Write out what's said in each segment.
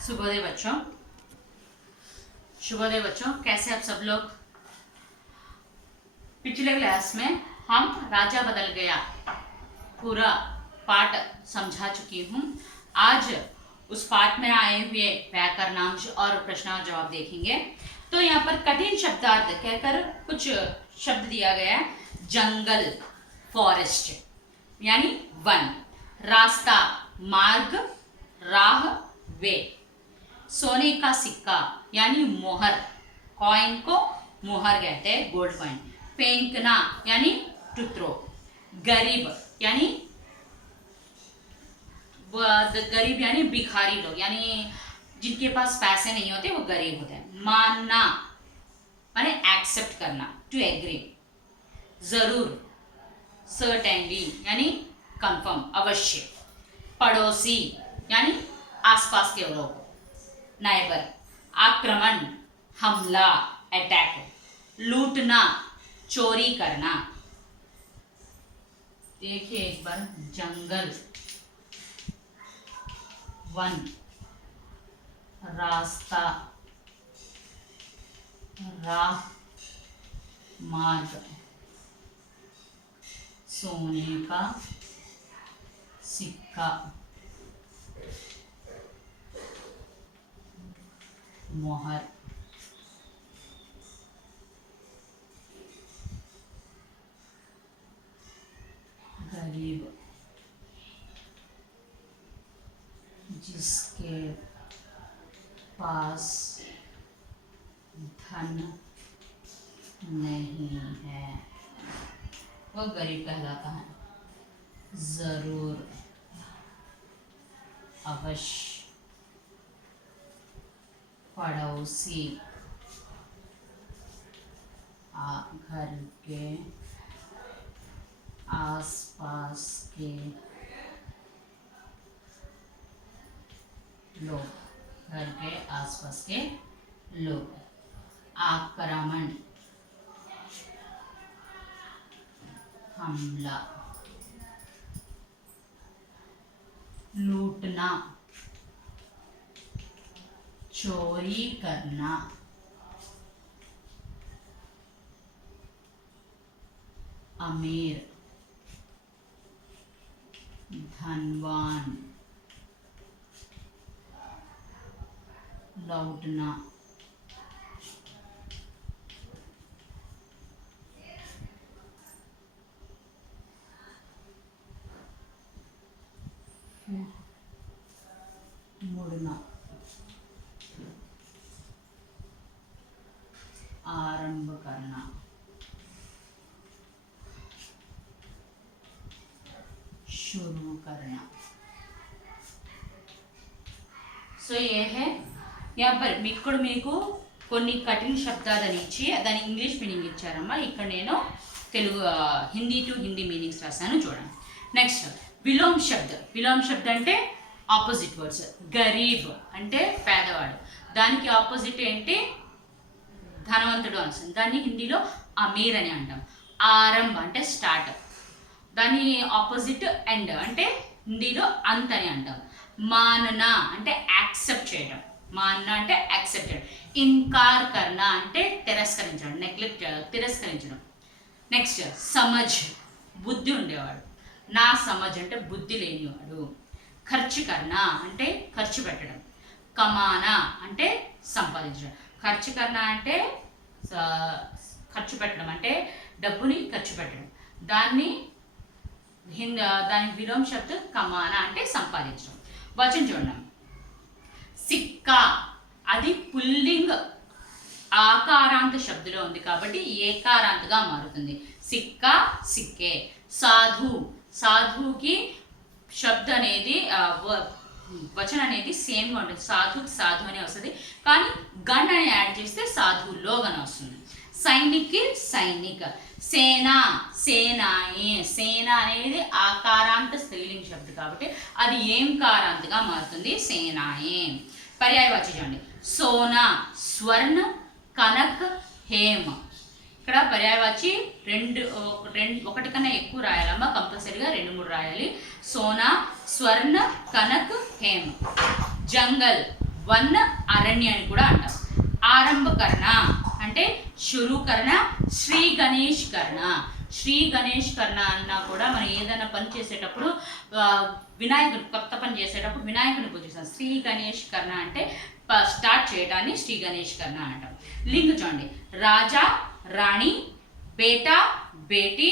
शुभोदय बच्चों, शुभोदय बच्चों, कैसे आप सब लोग। पिछले क्लास में हम राजा बदल गया पूरा पाठ समझा चुकी हूँ। आज उस पाठ में आए हुए व्याकरणांश और प्रश्न जवाब देखेंगे। तो यहाँ पर कठिन शब्दार्थ कहकर कुछ शब्द दिया गया है। जंगल, फॉरेस्ट यानी वन, रास्ता, मार्ग, राह, वे, सोने का सिक्का यानी मोहर, कॉइन को मोहर कहते हैं, गोल्ड कॉइन, फेंकना यानी टू थ्रो, गरीब यानी गरीब यानी भिखारी लोग, यानी जिनके पास पैसे नहीं होते वो गरीब होते हैं। मानना माने एक्सेप्ट करना, टू एग्री, जरूर, सर्टेनली यानी कंफर्म, अवश्य, पड़ोसी यानी आसपास के लोग, नाइबर, आक्रमण, हमला, अटैक, लूटना, चोरी करना। देखिए एक बार, जंगल, वन, रास्ता, राह, मार्ग, सोने का सिक्का, मोहर, गरीब, जिसके पास धन नहीं है वो गरीब कहलाता है। जरूर, अवश्य, पड़ोसी, घर के आसपास के लोग, घर के आसपास के लोग, आक्रमण, हमला, लूटना, चोरी करना, अमीर, धनवान, लौटना, मुड़ना, आरंभ करना, शुरू करना। సో ये है यहाँ पर మీకు కొన్ని కఠిన శబ్దాలని ఇచ్చి దాని ఇంగ్లీష్ మీనింగ్ ఇచ్చారమ్మా. ఇక్కడ నేను తెలుగు హిందీ టు హిందీ మీనింగ్స్ రాశాను, చూడండి. నెక్స్ట్ విలోమ్ శబ్ద్. విలోమ్ శబ్ద్ అంటే ఆపోజిట్ వర్డ్స్. గరీబ్ అంటే పేదవాడు, దానికి ఆపోజిట్ ఏంటి ధనవంతుడు అని, దాన్ని హిందీలో అమీర్ అని అంటాం. ఆరంభ్ అంటే స్టార్ట్, దాని ఆపోజిట్ ఎండ్ అంటే హిందీలో అంత్ అని అంటాం. మాననా అంటే యాక్సెప్ట్ చేయడం, మాననా అంటే యాక్సెప్ట్ చేయడం. ఇన్కార్ కర్నా అంటే తిరస్కరించడం, నెగ్లెక్ట్, తిరస్కరించడం. నెక్స్ట్ సమజ్, బుద్ధి ఉండేవాడు. నా సమజ్ అంటే బుద్ధి లేనివాడు. ఖర్చు కర్నా అంటే ఖర్చు పెట్టడం. కమానా అంటే సంపాదించడం. ఖర్చు కర్నా అంటే ఖర్చు పెట్టడం, అంటే డబ్బుని ఖర్చు పెట్టడం. దాని విలోమ్ శబ్ద్ కమానా అంటే సంపాదించడం. వచనం చూడండి. సిక్కా, అది పుల్లింగ్ ఆకారాంత శబ్దులో ఉంది కాబట్టి ఏకారాంతగా మారుతుంది. సిక్కా, సిక్కే. సాధు, సాధుకి శబ్ద్ అనేది వచనం అనేది సేమ్గా ఉంటుంది. సాధుకి సాధు అని వస్తుంది, కానీ గన్ అని యాడ్ చేస్తే సాధులో అని వస్తుంది. సైనిక్కి సైనిక్. సేనా, సేనాయే. సేనా అనేది ఆకారాంత స్త్రీలింగ శబ్దం కాబట్టి అది ఏం కారాంతగా మారుతుంది, సేనాయే. పర్యాయవాచి చూడండి. సోనా, స్వర్ణ, కనక్, హేమ. ఇక్కడ పర్యాయవాచి ఒకటి కన్నా ఎక్కువ రాయాలమ్మా, కంపల్సరీగా 2-3 రాయాలి. సోనా, స్వర్ణ, కనక్, హేమ. జంగల్, వన్, అరణ్య అని కూడా అంటాం. ఆరంభకరణ అంటే శురుకరణ, శ్రీ గణేష్ కర్ణ. శ్రీ గణేష్ కర్ణ అన్నా కూడా మనం ఏదైనా పని చేసేటప్పుడు వినాయకుడు కొత్త పని చేసేటప్పుడు వినాయకుని పూజిస్తాం. శ్రీ గణేష్ కర్ణ అంటే స్టార్ట్ చేయడాన్ని శ్రీ గణేష్ కర్ణ అంటాం. లింగ్ చూడండి, రాజా, రాణి, బేటా, బేటీ,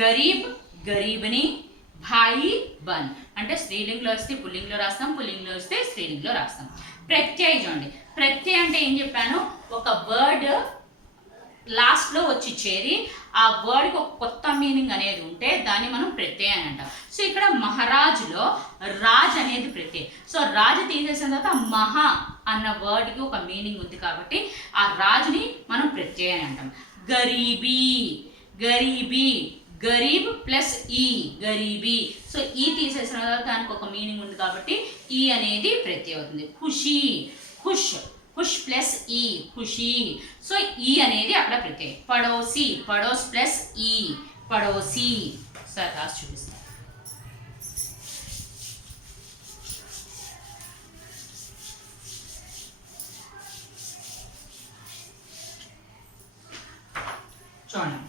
గరీబ్, గరీబని, భాయి, బన్. అంటే స్త్రీలింగ్లో వస్తే పుల్లింగ్లో రాస్తాం, పుల్లింగ్లో వస్తే స్త్రీలింగ్లో రాస్తాం. ప్రత్యయ చూడండి, ప్రత్యయ అంటే ఏం చెప్పాను, ఒక వర్డ్ లాస్ట్లో వచ్చి చేరి ఆ వర్డ్కి ఒక కొత్త మీనింగ్ అనేది ఉంటే దాన్ని మనం ప్రత్యయ అని అంటాం. సో ఇక్కడ మహారాజులో రాజ్ అనేది ప్రత్యయ. సో రాజు తీసేసిన తర్వాత మహా అన్న వర్డ్కి ఒక మీనింగ్ ఉంది కాబట్టి ఆ రాజుని మనం ప్రత్యయ అని అంటాం. గరీబీ, గరీబీ, గరీబ్ ప్లస్ ఈ, గరీబీ. సో ఈ తీసేసిన తర్వాత దానికి ఒక మీనింగ్ ఉంది కాబట్టి ఈ అనేది ప్రత్యయ అవుతుంది. ఖుషీ, ఖుష్, ఖుష్ ప్లస్ ఈ, ఖుషీ. సో ఈ అనేది అక్కడ ప్రత్యయ. పడోసి, పడోస్ ప్లస్ ఈ, పడోసి. సార్ రాసి చూపిస్తాను. చూడండి,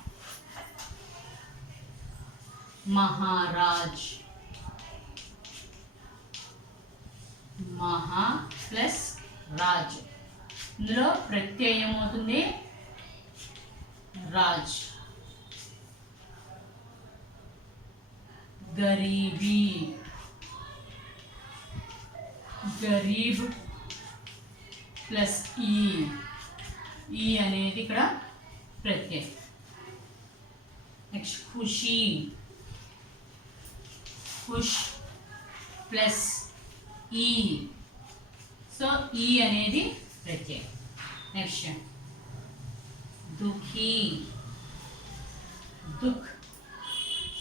మహారాజ్, మహా ప్లస్ రాజ్. ఇందులో ప్రత్యయం అవుతుంది రాజ్. గరీబీ, గరీబ్ ప్లస్ ఈ అనేది ఇక్కడ ప్రత్యయం. నెక్స్ట్ ఖుషీ, ఖుష్ ప్లస్ ఈ. సో ఈ అనేది ప్రత్యయం. నెక్స్ట్ దుఃఖీ, దుఃఖ్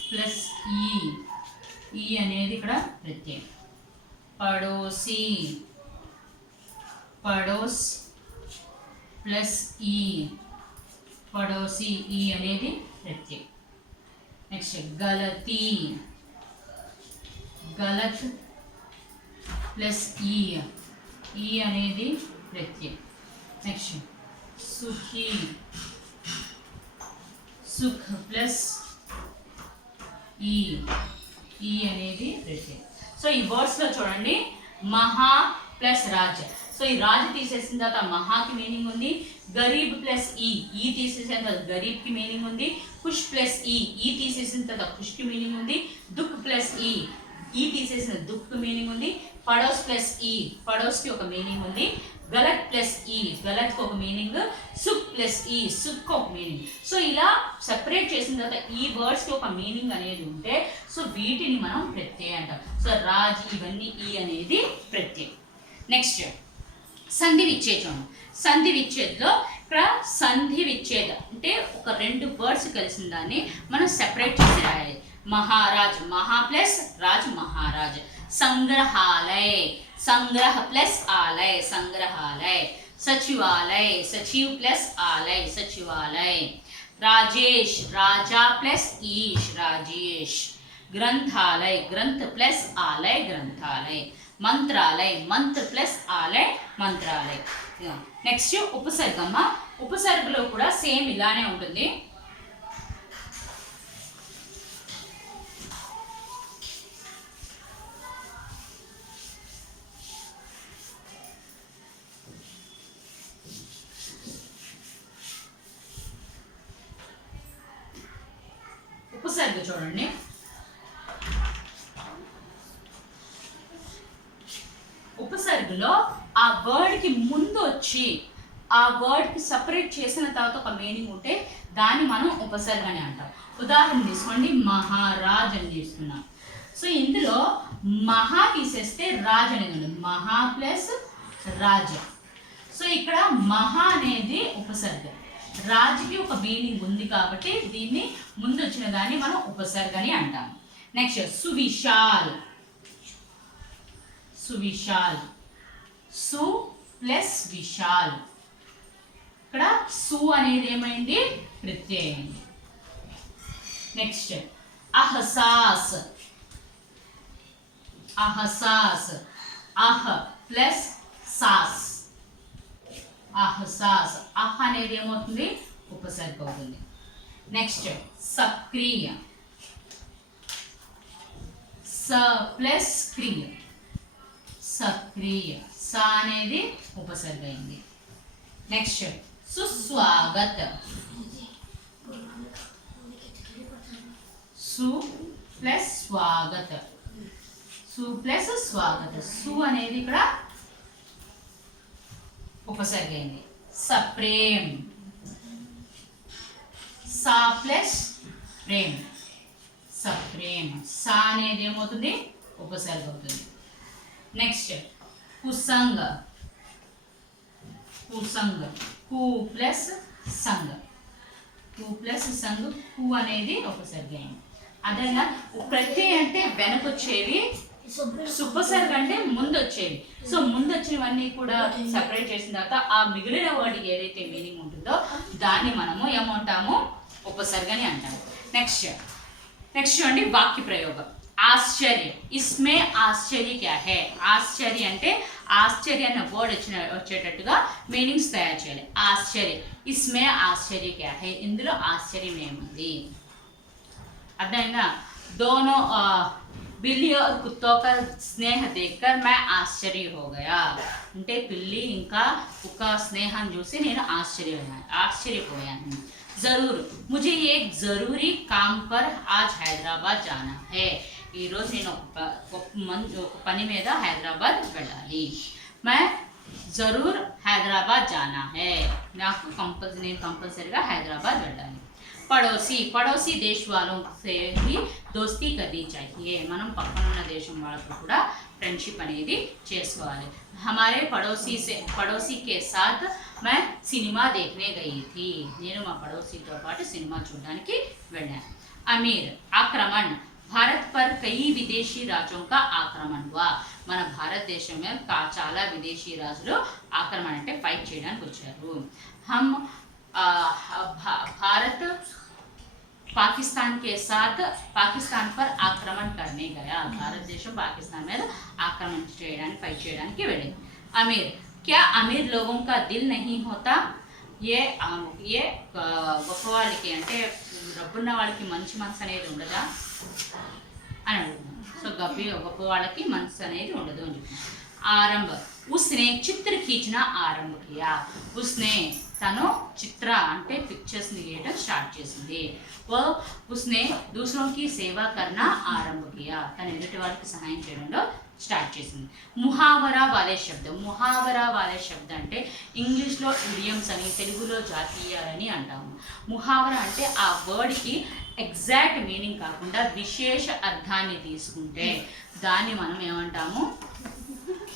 ప్లస్ ఈ అనేది ఇక్కడ ప్రత్యయం. పడోసి, పడోస్ ప్లస్ ఈ, పడోసి ఈ అనేది ప్రత్యయం. నెక్స్ట్ గలతీ, గలత్ ప్లస్ ఈ అనేది ప్రత్యయం. నెక్స్ట్ సుఖీ, సుఖ్ ప్లస్ ఈ అనేది ప్రత్యయం. సో ఈ వర్డ్స్లో చూడండి, మహా ప్లస్ రాజ్. సో ఈ రాజు తీసేసిన తర్వాత మహాకి మీనింగ్ ఉంది. గరీబ్ ప్లస్ ఈ తీసేసిన తర్వాత గరీబ్కి మీనింగ్ ఉంది. ఖుష్ ప్లస్ ఈ తీసేసిన తర్వాత ఖుష్కి మీనింగ్ ఉంది. దుఃఖ్ ప్లస్ ఈ తీసేసిన దుఃఖ్ మీనింగ్ ఉంది. పడోస్ ప్లస్ పడోస్కి ఒక మీనింగ్ ఉంది. గలత్ ప్లస్ గలత్కి ఒక మీనింగ్. సుఖ్ ప్లస్ సుఖ్కి ఒక మీనింగ్. సో ఇలా సెపరేట్ చేసిన తర్వాత ఈ వర్డ్స్కి ఒక మీనింగ్ అనేది ఉంటే సో వీటిని మనం ప్రత్యయ అంటాం. సో రాజ్, ఇవన్నీ ఈ అనేది ప్రత్యయం. నెక్స్ట్ సంధి విచ్ఛేదం. సంధి విచ్ఛేద్లో ఇక్కడ సంధి విచ్ఛేద అంటే ఒక 2 వర్డ్స్ కలిసిన దాన్ని మనం సెపరేట్ చేసి రాయాలి. మహారాజ్, మహా ప్లస్ రాజ్, మహారాజ్. సంగ్రహాలయ, సంగ్రహ ప్లస్ ఆలయ, సంగ్రహాలయ. సచివాలయ, సచివ్ ప్లస్ ఆలయ, సచివాలయ. రాజేష్, రాజా ప్లస్ ఈష్, రాజేష్. గ్రంథాలయ, గ్రంథ ప్లస్ ఆలయ, గ్రంథాలయ. మంత్రాలయ, మంత్ర ప్లస్ ఆలయ, మంత్రాలయ. నెక్స్ట్ ఉపసర్గమ్మ. ఉపసర్గలో కూడా సేమ్ ఇలానే ఉంటుంది. ఉపసర్గ చూడండి, ఉపసర్గలో ఆ వర్డ్కి ముందు వచ్చి ఆ వర్డ్కి సపరేట్ చేసిన తర్వాత ఒక మీనింగ్ ఉంటే దాన్ని మనం ఉపసర్గ అని అంటాం. ఉదాహరణ తీసుకోండి, మహారాజ్ అని తీసుకున్నాం. సో ఇందులో మహా తీసేస్తే రాజ్ అనేది ఉంది. మహా ప్లస్ రాజ. సో ఇక్కడ మహా అనేది ఉపసర్గ, రాజుకి ఒక మీనింగ్ ఉంది కాబట్టి దీన్ని ముందు వచ్చిన దాన్ని మనం ఉపసర్గ అని అంటాం. నెక్స్ట్ సువిశాల్, సువిశాల్. సు ప్లస్ విశాల్, ఇక్కడ సు అనేది ఏమైంది, ప్రత్యయం అయింది. నెక్స్ట్ అహసాస్. అహసాస్, అహ ప్లస్ సాస్, అహసాస్. అహ అనేది ఏమవుతుంది, ఉపసర్గ అవుతుంది. నెక్స్ట్ సక్రియ. స ప్లస్ క్రియ, సక్రియ. స అనేది ఉపసర్గ అయింది. నెక్స్ట్ సుస్వాగత్. సు ప్లస్ స్వాగత్, సు ప్లస్ స్వాగత్. సు అనేది ఇక్కడ ఉపసర్గ అయింది. సప్రేమ్. సా ప్లస్ ప్రేమ్, సప్రేమ్. సా అనేది ఏమవుతుంది, ఉపసర్గ అవుతుంది. నెక్స్ట్ కుసంగ. కుసంగ, కు ప్లస్ సంగ, కు ప్లస్ సంగ. కు అనేది ఉపసర్గ అయింది. అదేనా ప్రత్యయం అంటే వెనకొచ్చేవి, సుపసర్గ అంటే ముందు వచ్చేవి. సో ముందు వచ్చినవన్నీ కూడా సపరేట్ చేసిన తర్వాత ఆ మిగిలిన వర్డ్కి ఏదైతే మీనింగ్ ఉంటుందో దాన్ని మనము ఏమంటాము, ఉపసర్గని అంటాము. నెక్స్ట్ అండి వాక్య ప్రయోగం. ఆశ్చర్య. ఇస్మే ఆశ్చర్య క్యా హై. ఆశ్చర్య అంటే ఆశ్చర్య అన్న వర్డ్ వచ్చేటట్టుగా మీనింగ్స్ తయారు చేయాలి. ఆశ్చర్య, ఇస్మే ఆశ్చర్య క్యా హై, ఇందులో ఆశ్చర్యం ఏముంది. అర్థమైందా. दोनों बिल्ली और कुत्तों का स्नेह देखकर मैं आश्चर्य हो गया. అంటే పిల్లి ఇంకా కుక్క స్నేహం చూసి నేను ఆశ్చర్యపోయాను. జరూర్, मुझे एक जरूरी काम पर आज हैदराबाद जाना है. ఈరోజు నేను ఒక పని మీద హైదరాబాద్ వెళ్ళాలి. मैं जरूर हैदराबाद जाना है. నాకు నేను కంపల్సరీగా హైదరాబాద్ వెళ్ళాలి. పడోసీ దేశ్ వాलों से भी दोस्ती करनी चाहिए. మనం పక్కన ఉన్న దేశం వాళ్ళతో కూడా ఫ్రెండ్షిప్ అనేది చేసుకోవాలి. हमारे पड़ोसी के साथ मैं सिनेमा देखने गई थी. నేను మా పడోసీతో పాటు సినిమా చూడడానికి వెళ్ళాను. అమీర్. ఆక్రమణ. भारत पर कई विदेशी राज्यों का आक्रमण हुआ. మన భారతదేశం మీద చాలా విదేశీ రాజులు ఆక్రమణ అంటే ఫైట్ చేయడానికి వచ్చారు. हम भारत पाकिस्तान के साथ पाकिस्तान पर आक्रमण करने गया. భారతదేశం పాకిస్తాన్ మీద ఆక్రమణ చేయడానికి ఫైట్ చేయడానికి వెళ్ళింది. అమీర్. क्या अमीर लोगों का दिल नहीं होता. ये గొప్ప వాళ్ళకి అంటే డబ్బున్న వాళ్ళకి మంచి మనసు అనేది ఉండదా అని అడుగుతున్నాను. సో గొప్ప వాళ్ళకి మనసు అనేది ఉండదు అని చెప్తున్నాను. ఆరంభ. उसने चित्र खींचना आरंभ किया. उसने తను చిత్ర అంటే పిక్చర్స్ని గీయడం స్టార్ట్ చేసింది. उसने दूसरों की सेवा करना आरंभ किया. తను ఎదుటి వారికి సహాయం చేయడంలో స్టార్ట్ చేసింది. ముహావరా వాలే శబ్దం. ముహావరా వాలే శబ్దం అంటే ఇంగ్లీష్లో ఇడియమ్స్ అని, తెలుగులో జాతీయాలని అంటాము. ముహావరా అంటే ఆ వర్డ్కి ఎగ్జాక్ట్ మీనింగ్ కాకుండా విశేష అర్థాన్ని తీసుకుంటే దాన్ని మనం ఏమంటాము,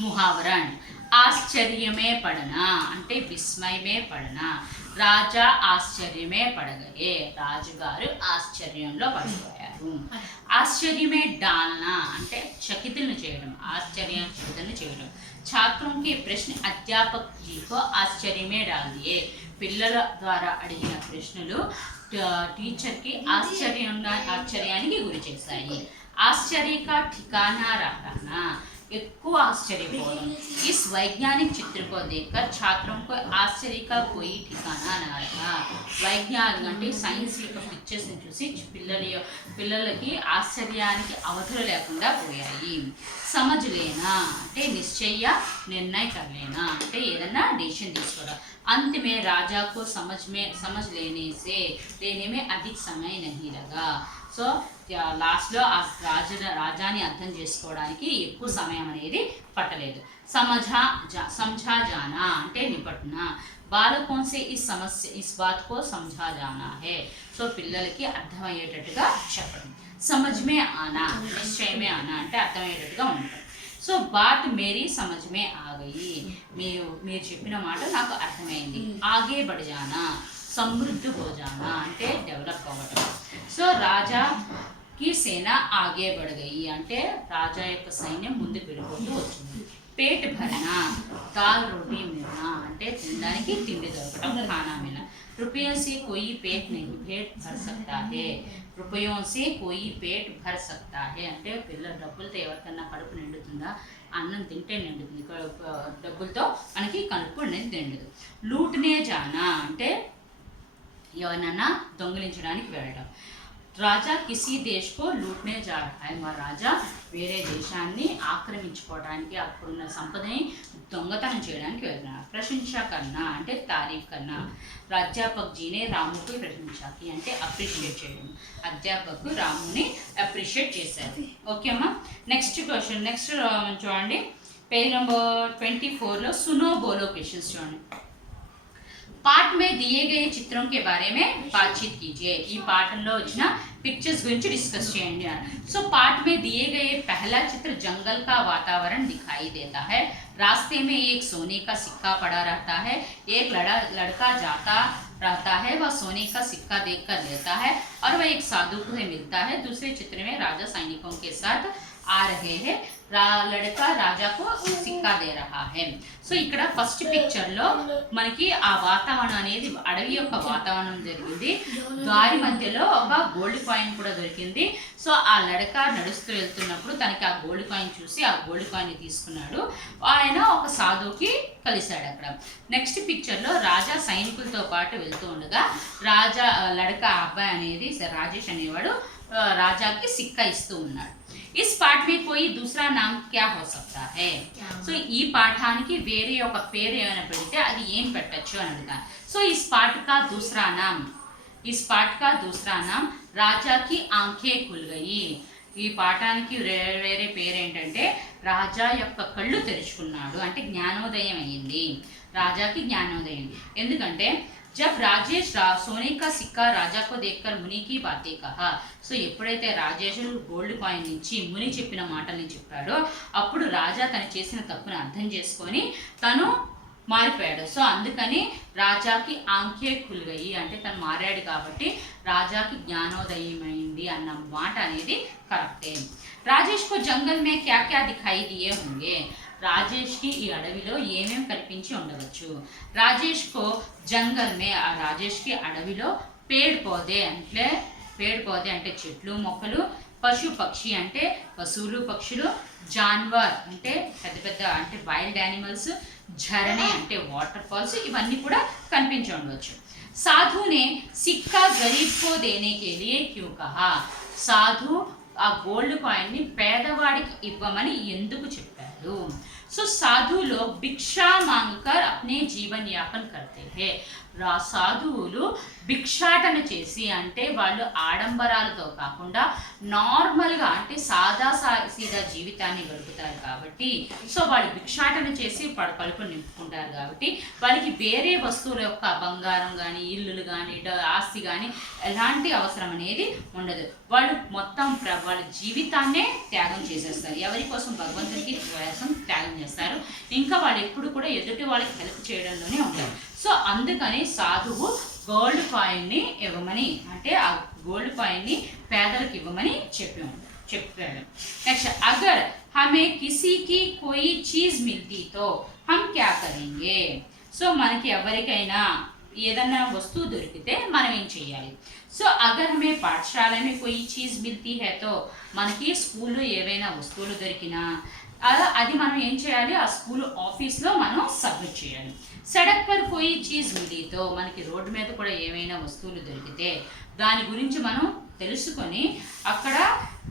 ముహావరా అని. ఆశ్చర్యమే పడనా అంటే విస్మయమే పడనా. రాజా ఆశ్చర్యమే పడగయే. రాజుగారు ఆశ్చర్యంలో పడిపోయారు. ఆశ్చర్యమే డాల్నా అంటే చకితులను చేయడం, చకితులను చేయడం. छात्रों के प्रश्न अध्यापक जी को आश्चर्य में डाल दिए. పిల్లల ద్వారా అడిగిన ప్రశ్నలు టీచర్కి ఆశ్చర్యానికి గురి చేస్తాయి. ఆశ్చర్య కా ठिकाना रहना. ఎక్కువ ఆశ్చర్యపోవడం. इस वैज्ञानिक चित्र को देखकर छात्रों को आश्चर्य का कोई ठिकाना न रहा. వైజ్ఞానిక అంటే సైన్స్ యొక్క పిక్చర్స్ని చూసి పిల్లలకి ఆశ్చర్యానికి అవధులు లేకుండా పోయాయి. సమజ్ లేనా అంటే నిశ్చయ నిర్ణయ కర్లేనా అంటే ఏదన్నా డెసిషన్ తీసుకోవడం. अंत में राजा को समझ लेने में अधिक समय नहीं लगा. సో లాస్ట్లో ఆ రాజాని అర్థం చేసుకోవడానికి ఎక్కువ సమయం అనేది పట్టలేదు. समझा जाना అంటే నిపట్న. బాలకోं से इस बात को समझा जाना है. సో పిల్లలకి అర్థమయ్యేటట్టుగా చెప్పడం. समझ में आना నిశ్చయమే ఆనా అంటే అర్థమయ్యేటట్టుగా ఉండడం. సో బాత్ మేరీ సమజ్ మే ఆ గయి. మీరు చెప్పిన మాట నాకు అర్థమైంది. ఆగే బడి జానా సమృద్ధి హో జానా అంటే డెవలప్ అవ్వడం. సో రాజా की सेना आगे बढ़ गई అంటే రాజా యొక్క సైన్యం ముందుకు వెళ్ళిపోతూ వచ్చింది. पेट भरना दाल रोटी मिलना అంటే తినడానికి తిండి దొరకడం खाना मिलना. रुपयों से कोई पेट भर सकता है. रुपयों से कोई पेट भर सकता है అంటే పిల్లల డబ్బులతో ఎవరికన్నా కడుపు నిండుతుందా? అన్నం తింటే నిండుతుంది, డబ్బులతో మనకి కడుపు నిండదు. లూట్నే జానా అంటే ఎవరినన్నా దొంగిలించడానికి వెళ్ళడం. రాజా కిసి దేశ్ కో లూట్నే జా రహా హై. మా రాజా వేరే దేశాన్ని ఆక్రమించుకోవడానికి అక్కడున్న సంపదని దొంగతనం చేయడానికి వెళ్తున్నారు. ప్రశంస కన్నా అంటే తారీఫ్ కన్నా. అధ్యాపక్ జీనే రాముకి ప్రశంసకి అంటే అప్రిషియేట్ చేయడం. అధ్యాపకు రాముని అప్రిషియేట్ చేశారు. ఓకే అమ్మా. Next question. నెక్స్ట్ చూడండి పేజ్ నెంబర్ 24లో సునో బోలో క్వశ్చన్స్ చూడండి. पाठ में दिए गए चित्रों के बारे में बातचीत कीजिए. ఈ పాఠంలో వచ్చిన पिक्चर्स गुరించి डिस्कस చేయండి. सो पाठ में दिए गए पहला चित्र जंगल का वातावरण दिखाई देता है. रास्ते में एक सोने का सिक्का पड़ा रहता है. एक लड़का जाता रहता है. वह सोने का सिक्का देखकर लेता है और वह एक साधु से मिलता है. दूसरे चित्र में राजा सैनिकों के साथ आ रहे हैं. లడకా రాజాకు సిక్కా దే రహా హై. సో ఇక్కడ ఫస్ట్ పిక్చర్లో మనకి ఆ వాతావరణం అనేది అడవి యొక్క వాతావరణం జరిగింది. దారి మధ్యలో ఒక గోల్డ్ కాయిన్ కూడా దొరికింది. సో ఆ లడక నడుస్తూ వెళ్తున్నప్పుడు తనకి ఆ గోల్డ్ కాయిన్ చూసి ఆ గోల్డ్ కాయిన్ తీసుకున్నాడు. ఆయన ఒక సాధువుకి కలిశాడు అక్కడ. నెక్స్ట్ పిక్చర్లో రాజా సైనికులతో పాటు వెళ్తూ ఉండగా రాజా లడక అబ్బాయి అనేది రాజేష్ అనేవాడు రాజాకి సిక్కా ఇస్తూ ఉన్నాడు. इस पाठ में कोई दूसरा नाम क्या हो सकता है? సో ఈ పాఠానికి వేరే ఒక పేరు ఏమైనా పెడితే అది ఏం పెట్టచ్చు అని అడుగుతాను. సో इस पाठ का दूसरा नाम राजा की आंखें खुल गई. ఈ పాఠానికి వేరే పేరు ఏంటంటే రాజా యొక్క కళ్ళు తెరుచుకున్నాడు అంటే జ్ఞానోదయం అయ్యింది. రాజాకి జ్ఞానోదయం. ఎందుకంటే जब राजेश सोने का सिक्का राजा को देखकर मुनि की बातें कहा. సో ఎప్పుడైతే రాజేష్ గోల్డ్ కాయిన్ నుంచి ముని చెప్పిన మాటల్ని చెప్పాడో అప్పుడు రాజా తను చేసిన తప్పును అర్థం చేసుకొని తను మారిపోయాడు. సో అందుకని రాజాకి ఆంఖే ఖుల్గయి అంటే తను మారాడు కాబట్టి రాజాకి జ్ఞానోదయమైంది అన్న మాట అనేది కరెక్టే. రాజేష్ को जंगल में क्या क्या दिखाई दिए होंगे. రాజేష్కి ఈ అడవిలో ఏమేమి కనిపించి ఉండవచ్చు. రాజేష్ కో జంగల్ మే ఆ రాజేష్కి అడవిలో పేడ్ పౌదే అంటే చెట్లు మొక్కలు, పశు పక్షి అంటే పశువులు పక్షులు, జాన్వర్ అంటే పెద్ద పెద్ద అంటే వైల్డ్ యానిమల్స్, झरने అంటే వాటర్ ఫాల్స్ ఇవన్నీ కూడా కనిపించి ఉండవచ్చు. సాధునే సిక్కా గరీబ్ కో దేనే కే లియే క్యూ కహా. సాధు ఆ గోల్డ్ కాయిన్ ని పేదవాడికి ఇవ్వమని ఎందుకు చెప్పారు. సో సాధు లోగ్ భిక్షా మాంగకర్ అప్నే జీవన్ యాపన్ కర్తే హై. సాధువులు భిక్షాటన చేసి అంటే వాళ్ళు ఆడంబరాలతో కాకుండా నార్మల్గా అంటే సీదా జీవితాన్ని గడుపుతారు కాబట్టి సో వాళ్ళు భిక్షాటన చేసి కడుపు నింపుకుంటారు కాబట్టి వాళ్ళకి వేరే వస్తువుల యొక్క బంగారం కానీ ఇల్లులు కానీ ఆస్తి కానీ ఎలాంటి అవసరం అనేది ఉండదు. వాళ్ళు మొత్తం వాళ్ళ జీవితాన్నే త్యాగం చేసేస్తారు. ఎవరి కోసం? భగవంతుడికి కోసం త్యాగం చేస్తారు. ఇంకా వాళ్ళు ఎప్పుడు కూడా ఎదుటి వాళ్ళకి హెల్ప్ చేయడంలోనే ఉంటారు. సో అందుకని సాధువు గోల్డ్ కాయిన్ని ఇవ్వమని అంటే ఆ గోల్డ్ కాయిన్ని పేదలకు ఇవ్వమని చెప్పాడు. నెక్స్ట్ అగర్ హమే కిసీకి కోయి చీజ్ మిల్తీ తో హమ్ క్యా కరేంగే. సో మనకి ఎవరికైనా ఏదన్నా వస్తువు దొరికితే మనం ఏం చేయాలి. సో అగర్ హమే పాఠశాల మే కోయి చీజ్ మిల్తీ హై తో మనకి స్కూల్లో ఏవైనా వస్తువులు దొరికినా అది మనం ఏం చేయాలి, ఆ స్కూల్ ఆఫీస్లో మనం సబ్మిట్ చేయాలి. సడక్ పర్ కోయి చీజ్ మిలీతో మనకి రోడ్డు మీద కూడా ఏమైనా వస్తువులు దొరికితే దాని గురించి మనం తెలుసుకొని అక్కడ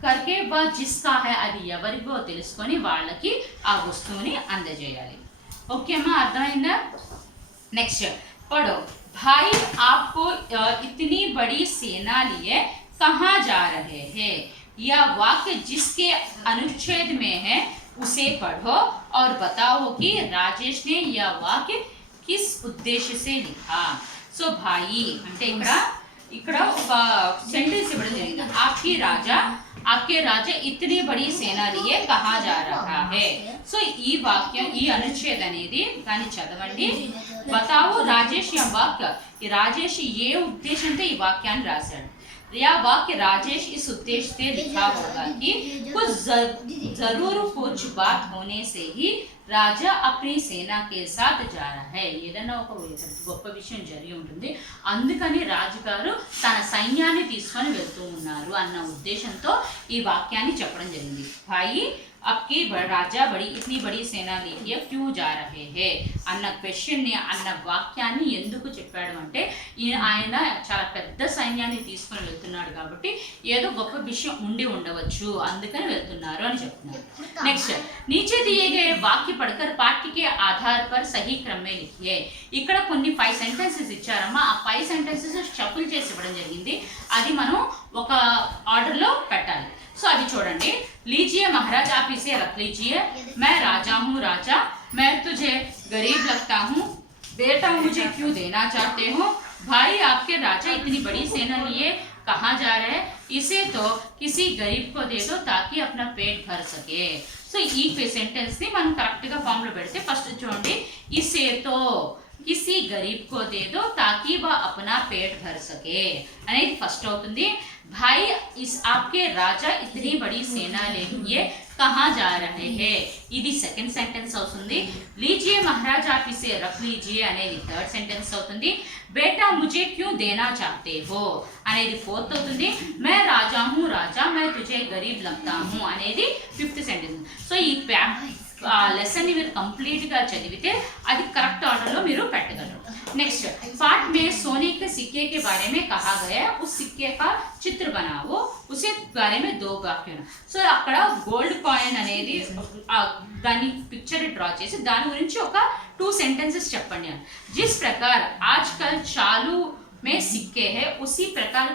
కర్కే బా జిస్కా హై అది ఎవరికో తెలుసుకొని వాళ్ళకి ఆ వస్తువుని అందజేయాలి. ఓకే అమ్మా, అర్థమైందా? నెక్స్ట్ పడో. భాई आपको इतनी बड़ी सेना लिए कहाँ जा रहे हैं. यह वाक्य जिसके अनुच्छेद में है उसे पढ़ो और बताओ कि राजेश ने यह वाक्य किस उद्देश्य से लिखा. సో భాయి అంటే ఇక్కడ ఒక సెంటెన్స్ ఇవ్వడం జరిగింది. आपके राजा इतनी बड़ी सेना लिए कहाँ जा रहा है. సో ఈ వాక్యం ఈ అనుచ్ఛేదం అనేది దాన్ని చదవండి. బతావు రాజేష్ ఈ వాక్య ఈ రాజేష్ ఏ ఉద్దేశంతో ఈ వాక్యాన్ని రాశాడు. या वाक्य राजेश इस उद्देश्य से लिखा होगा कि कुछ जरूर कुछ बात होने से ही రాజా अपनी सेना के साथ जा रहा है ఏదైనా ఒక గొప్ప విషయం జరిగి ఉంటుంది అందుకని రాజుగారు తన సైన్యాన్ని తీసుకొని వెళ్తూ ఉన్నారు అన్న ఉద్దేశంతో ఈ వాక్యాన్ని చెప్పడం జరిగింది భాయి आपकी राजा बड़ी इतनी बड़ी सेना लेके क्यों जा रहे हैं అన్న క్వశ్చన్ ని అన్న వాక్యాన్ని ఎందుకు చెప్పాడు అంటే ఆయన చాలా పెద్ద సైన్యాన్ని తీసుకొని వెళ్తున్నాడు కాబట్టి ఏదో గొప్ప విషయం ఉండి ఉండవచ్చు అందుకని వెళ్తున్నారు అని చెప్తున్నారు నెక్స్ట్ नीचे दिए गए वाक्य पढ़कर पाठ्य के आधार पर सही क्रम में लिखिए ఇక్కడ కొన్ని 5 సెంటెన్సెస్ ఇచ్చారమ్మా ఆ 5 సెంటెన్సెస్ షఫుల్ చేసి ఇవ్వడం జరిగింది అది మనం ఒక ఆర్డర్ లో పెట్టాలి सो अभी छोड़ेंगे लीजिए महाराज आप इसे रख लीजिए मैं राजा हूँ राजा मैं तुझे गरीब लगता हूँ बेटा मुझे क्यों देना चाहते हो भाई आपके राजा इतनी बड़ी सेना लिए कहाँ जा रहे हैं इसे तो किसी गरीब को दे दो ताकि अपना पेट भर सके सो ఈ సెంటెన్స్ ని మనం కరెక్ట్ గా ఫామ్ లో పెడితే ఫస్ట్ చూడండి इसे तो किसी गरीब को दे दो ताकि वह अपना पेट भर सके అనేది ఫస్ట్ అవుతుంది भाई इस आपके राजा इतनी बड़ी सेना लेके कहाँ जा रहे हैं ఇది సెకండ్ సెంటెన్స్ అవుతుంది लीजिए महाराज आप इसे रख लीजिए అనేది థర్డ్ సెంటెన్స్ అవుతుంది बेटा मुझे क्यों देना चाहते हो అనేది ఫోర్త్ అవుతుంది मैं राजा हूँ राजा मैं तुझे गरीब लगता हूँ అనేది ఫిఫ్త్ సెంటెన్స్ సో ఈ లెసన్ ని మీరు కంప్లీట్ గా చదివితే అది కరెక్ట్ ఆర్డర్ లో మీరు పెట్టగలరు नेक्स्ट पाठ में सोने के सिक्के के बारे में कहा गया उस सिक्के का चित्र बनाओ उसे बारे में 2 वाक्य సో అక్కడ గోల్డ్ కాయిన్ అనేది దాని పిక్చర్ డ్రా చేసి దాని గురించి ఒక 2 సెంటెన్సెస్ చెప్పండి जिस प्रकार आजकल चालू में सिक्के है उसी प्रकार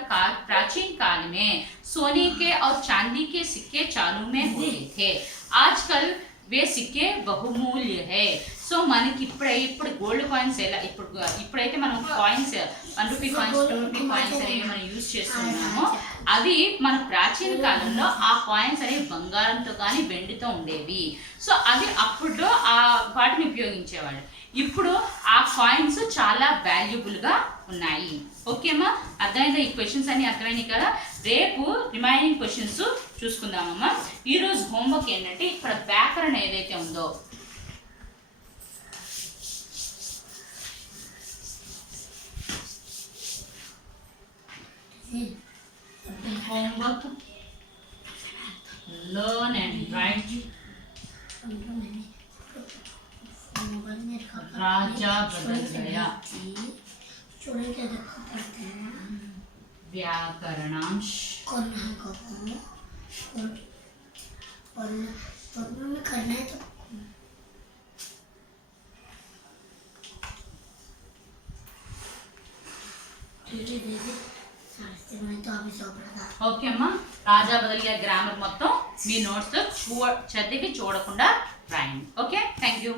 प्राचीन काल में सोने के और चांदी के सिक्के चालू में होते थे आजकल वे सिक्के बहुमूल्य है సో మనకి ఇప్పుడు గోల్డ్ కాయిన్స్ ఎలా ఇప్పుడైతే మనం coins 1 rupee coins 2 rupee coins అనేవి మనం యూజ్ చేస్తున్నామో అవి మన ప్రాచీన కాలంలో ఆ కాయిన్స్ అనేవి బంగారంతో కానీ వెండితో ఉండేవి సో అవి అప్పుడు వాటిని ఉపయోగించేవాళ్ళు ఇప్పుడు ఆ కాయిన్స్ చాలా వాల్యుబుల్గా ఉన్నాయి ఓకేమ్మా అర్థమైందా ఈ క్వశ్చన్స్ అన్ని అర్థమైనాయి కదా రేపు రిమైనింగ్ క్వశ్చన్స్ చూసుకుందామమ్మా ఈరోజు హోంవర్క్ ఏంటంటే ఇక్కడ వ్యాకరణ ఏదైతే ఉందో homework learn and write राजा बदल गया व्याकरणांश करना है तो ఓకే అమ్మా రాజా బదులుగా గ్రామర్ మొత్తం మీ నోట్స్ చదివి చూడకుండా రాయండి ఓకే థ్యాంక్ యూ